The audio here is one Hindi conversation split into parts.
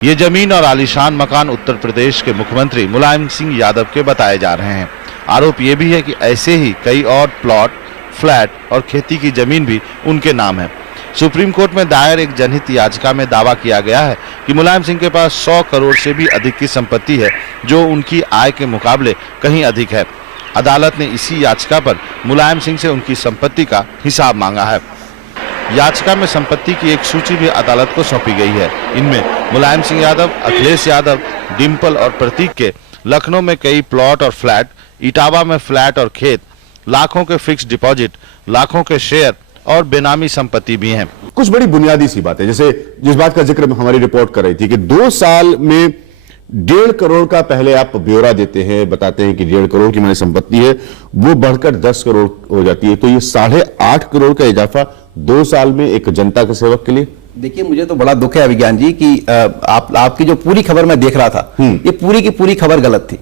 ये जमीन और आलीशान मकान उत्तर प्रदेश के मुख्यमंत्री मुलायम सिंह यादव के बताए जा रहे हैं। आरोप ये भी है कि ऐसे ही कई और प्लॉट, फ्लैट और खेती की जमीन भी उनके नाम है। सुप्रीम कोर्ट में दायर एक जनहित याचिका में दावा किया गया है कि मुलायम सिंह के पास 100 करोड़ से भी अधिक की संपत्ति है, जो उनकी आय के मुकाबले कहीं अधिक है। अदालत ने इसी याचिका पर मुलायम सिंह से उनकी संपत्ति का हिसाब मांगा है। याचिका में संपत्ति की एक सूची भी अदालत को सौंपी गई है। इनमें मुलायम सिंह यादव, अखिलेश यादव, डिम्पल और प्रतीक के लखनऊ में कई प्लॉट और फ्लैट, इटावा में फ्लैट और खेत, लाखों के फिक्स डिपॉजिट, लाखों के शेयर और बेनामी संपत्ति भी हैं। कुछ बड़ी बुनियादी सी बात है, जैसे जिस बात का जिक्र हमारी रिपोर्ट कर रही थी कि 2 साल में 1.5 करोड़ का पहले आप ब्यौरा देते हैं, बताते हैं कि 1.5 करोड़ की हमारी संपत्ति है, वो बढ़कर 10 करोड़ हो जाती है। तो ये 8.5 करोड़ का इजाफा 2 साल में एक जनता के सेवक के लिए। देखिए, मुझे तो बड़ा दुख है अभिज्ञान जी कि आपकी जो पूरी खबर मैं देख रहा था, ये पूरी की पूरी खबर गलत थी।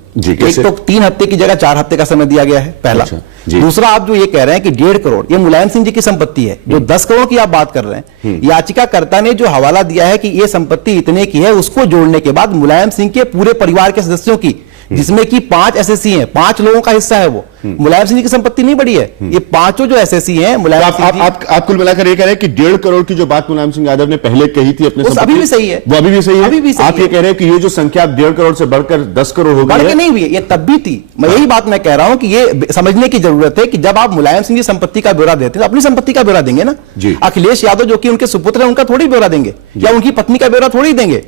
एक तो 3 हफ्ते की जगह 4 हफ्ते का समय दिया गया है, पहला। दूसरा, आप जो ये कह रहे हैं कि 1.5 करोड़ ये मुलायम सिंह जी की संपत्ति है, जो 10 करोड़ की आप बात कर रहे हैं, याचिकाकर्ता ने जो हवाला दिया है कि ये संपत्ति इतने की है, उसको जोड़ने के बाद मुलायम सिंह के पूरे परिवार के सदस्यों की, जिसमें कि 5 एसएससी हैं, 5 लोगों का हिस्सा है वो। मुलायम सिंह की संपत्ति नहीं बढ़ी है, ये 5 जो एसएससी हैं मुलायम सिंह जी। आप कुल मिलाकर ये कह रहे हैं कि 1.5 करोड़ की जो बात मुलायम सिंह यादव ने पहले कही थी अपने, अभी भी सही है, वो अभी भी सही है। आप ये कह रहे हैं कि ये जो संख्या 1.5 करोड़ से बढ़कर 10 करोड़ हो गई है, नहीं हुई है, ये तब भी थी। मैं यही बात मैं कह रहा हूं कि ये समझने की जरूरत है कि जब आप मुलायम सिंह की संपत्ति का ब्यौरा देते हैं तो अपनी संपत्ति का ब्यौरा देंगे ना। अखिलेश यादव जो कि उनके सुपुत्र है, उनका थोड़ी ब्यौरा देंगे, या उनकी पत्नी का ब्यौरा थोड़ी देंगे।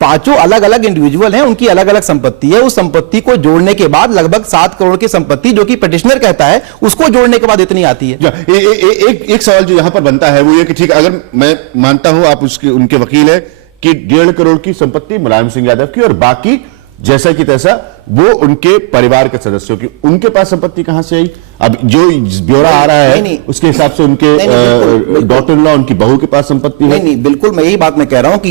5 अलग अलग इंडिविजुअल हैं, उनकी अलग अलग संपत्ति है। उस संपत्ति को जोड़ने के बाद लगभग 7 करोड़ की संपत्ति, जो कि पिटिशनर कहता है, उसको जोड़ने के बाद इतनी आती है। एक सवाल जो यहां पर बनता है वो ये कि ठीक, अगर मैं मानता हूं आप उनके वकील है कि 1.5 करोड़ की संपत्ति मुलायम सिंह यादव की और बाकी जैसा कि तैसा वो उनके परिवार के सदस्यों की, उनके पास संपत्ति कहां से आई? अब जो ब्यौरा आ रहा है उसके हिसाब से उनके डॉटर इन लॉ, उनकी बहू के पास संपत्ति है। नहीं, बिल्कुल मैं यही बात मैं कह रहा हूं कि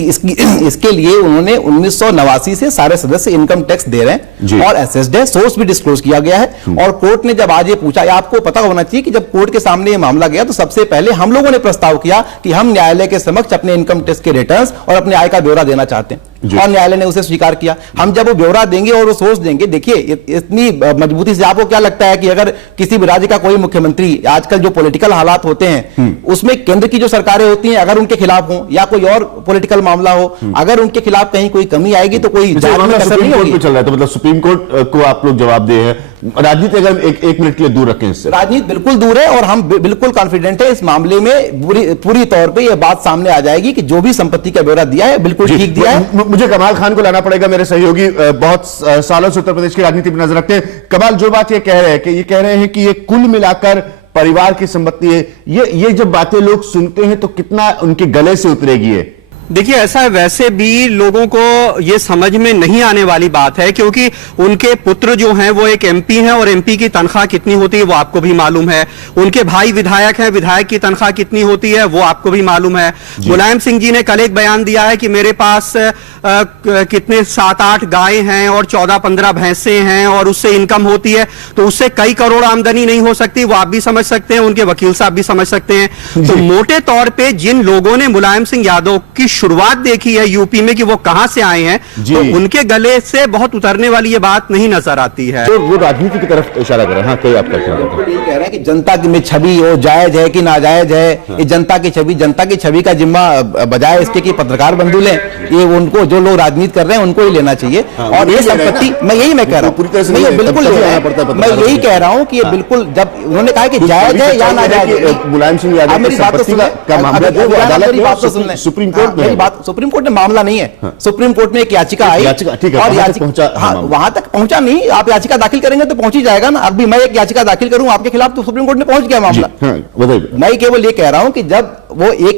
इसके लिए उन्होंने 1989 से सारे सदस्य इनकम टैक्स दे रहे हैं और एसेस्ड है, सोर्स भी डिस्क्लोज किया गया है। और कोर्ट ने जब आज ये पूछा, आपको पता होना चाहिए कि जब कोर्ट के सामने ये मामला गया तो सबसे पहले हम लोगों ने प्रस्ताव किया कि हम न्यायालय के समक्ष अपने इनकम टैक्स के रिटर्न्स और अपने आय का ब्यौरा देना चाहते हैं, और न्यायालय ने उसे स्वीकार किया। हम जब वो ब्यौरा देंगे और वो सोर्स देंगे, देखिए इतनी मजबूती से आपको क्या लगता है कि अगर किसी भी राज्य का कोई मुख्यमंत्री, आजकल जो पॉलिटिकल हालात होते हैं उसमें केंद्र की जो सरकारें होती हैं, अगर उनके खिलाफ हो या कोई और पॉलिटिकल मामला हो, अगर उनके खिलाफ कहीं कोई कमी आएगी तो कोई सुप्रीम कोर्ट चल रहा है, तो मतलब सुप्रीम कोर्ट को आप लोग जवाब दे हैं। राजनीति अगर एक मिनट के लिए दूर रखें इससे, राजनीति बिल्कुल दूर है, और हम बिल्कुल कॉन्फिडेंट है इस मामले में पूरी तौर पे ये बात सामने आ जाएगी कि जो भी संपत्ति का ब्यौरा दिया है बिल्कुल ठीक दिया है। मुझे कमाल खान को लाना पड़ेगा, मेरे सहयोगी बहुत सालों से उत्तर प्रदेश की राजनीति पर नजर रखते हैं। कमाल, जो बात ये कह रहे हैं कि ये कुल मिलाकर परिवार की संपत्ति है, ये जब बातें लोग सुनते हैं तो कितना उनके गले से उतरेगी ये? देखिए, ऐसा है, वैसे भी लोगों को ये समझ में नहीं आने वाली बात है, क्योंकि उनके पुत्र जो हैं वो एक एमपी हैं और एमपी की तनख्वाह कितनी होती है वो आपको भी मालूम है। उनके भाई विधायक हैं, विधायक की तनख्वाह कितनी होती है वो आपको भी मालूम है। मुलायम सिंह जी ने कल एक बयान दिया है कि मेरे पास कितने 7-8 गाय हैं और 14-15 भैंसे हैं और उससे इनकम होती है, तो उससे कई करोड़ आमदनी नहीं हो सकती। वो आप भी समझ सकते हैं, उनके वकील साहब भी समझ सकते हैं। तो मोटे तौर पर जिन लोगों ने मुलायम सिंह यादव की शुरुआत देखी है यूपी में कि वो कहां से आए हैं, तो उनके गले से बहुत उतरने वाली ये बात नहीं नजर आती है। तो वो राजनीति की तरफ इशारा कर रहे हैं। हाँ, कोई आपका क्या कहते हैं? ये कह रहे हैं कि जनता में छवि हो, जायज है कि नाजायज है। ये जनता की छवि का जिम्मा बजाय इसके कि पत्रकार बंधु लें, ये उनको, जो लोग राजनीति कर रहे हैं उनको ही लेना चाहिए। और ये संपत्ति, मैं यही मैं कह रहा हूँ, बिल्कुल मैं यही कह रहा हूँ कि ये बिल्कुल, जब उन्होंने कहा कि जायज है या नाजायज है, मुलायम सिंह यादव मेरी बात तो सुन लें, सुप्रीम कोर्ट में सुप्रीम कोर्ट ने मामला नहीं है। सुप्रीम कोर्ट में एक याचिका आई और वहां तक पहुंचा नहीं। आप याचिका दाखिल करेंगे तो पहुंच ही जाएगा ना। अभी मैं एक याचिका दाखिल करूं आपके खिलाफ तो सुप्रीम कोर्ट में पहुंच गया मामला। मैं केवल ये कह रहा हूं कि जब वो एक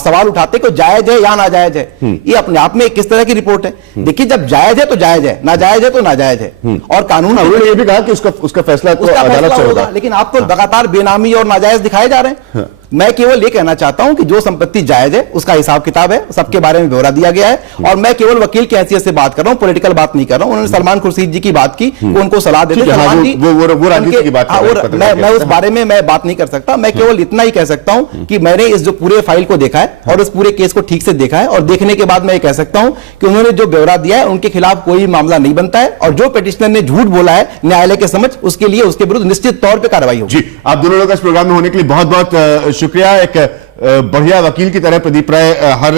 सवाल उठाते कि जायज है या नाजायज है, ये अपने आप में किस तरह की रिपोर्ट है। देखिए, जब जायज है तो जायज है, नाजायज है तो नाजायज है, और कानून ने यह भी कहा कि उसका फैसला तो अदालत से होगा। लेकिन आप तो लगातार बेनामी और नाजायज दिखाए जा रहे हैं। मैं केवल ये कहना चाहता हूं कि जो संपत्ति जायज है उसका हिसाब किताब है, सबके बारे में ब्यौरा दिया गया है, और मैं केवल वकील की हैसियत से बात कर रहा हूं, पॉलिटिकल बात नहीं कर रहा हूं। उन्होंने सलमान खुर्शीद जी की बात की, उनको सलाह देते सलमान जी, वो राजनीति की बात कर रहे हैं, मैं उस बारे में मैं बात नहीं कर सकता। मैं केवल इतना ही कह सकता हूं कि मैंने इस जो पूरे फाइल को देखा है और इस पूरे केस को ठीक से देखा है, और देखने के बाद मैं ये कह सकता हूं कि उन्होंने जो ब्यौरा दिया है उनके खिलाफ कोई मामला नहीं बनता है, और जो पिटिशनर ने झूठ बोला है न्यायालय के समक्ष, उसके लिए उसके विरुद्ध निश्चित तौर पर कार्रवाई होगी। जी, आप दोनों लोग इस प्रोग्राम में होने के लिए बहुत बहुत शुक्रिया। एक बढ़िया वकील की तरह प्रदीप राय हर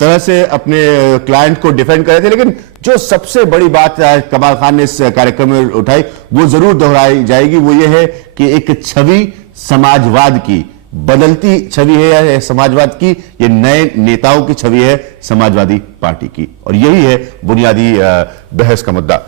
तरह से अपने क्लाइंट को डिफेंड कर रहे थे, लेकिन जो सबसे बड़ी बात कमाल खान ने इस कार्यक्रम में उठाई वो जरूर दोहराई जाएगी, वो ये है कि एक छवि समाजवाद की, बदलती छवि है समाजवाद की, ये नए नेताओं की छवि है समाजवादी पार्टी की, और यही है बुनियादी बहस का मुद्दा।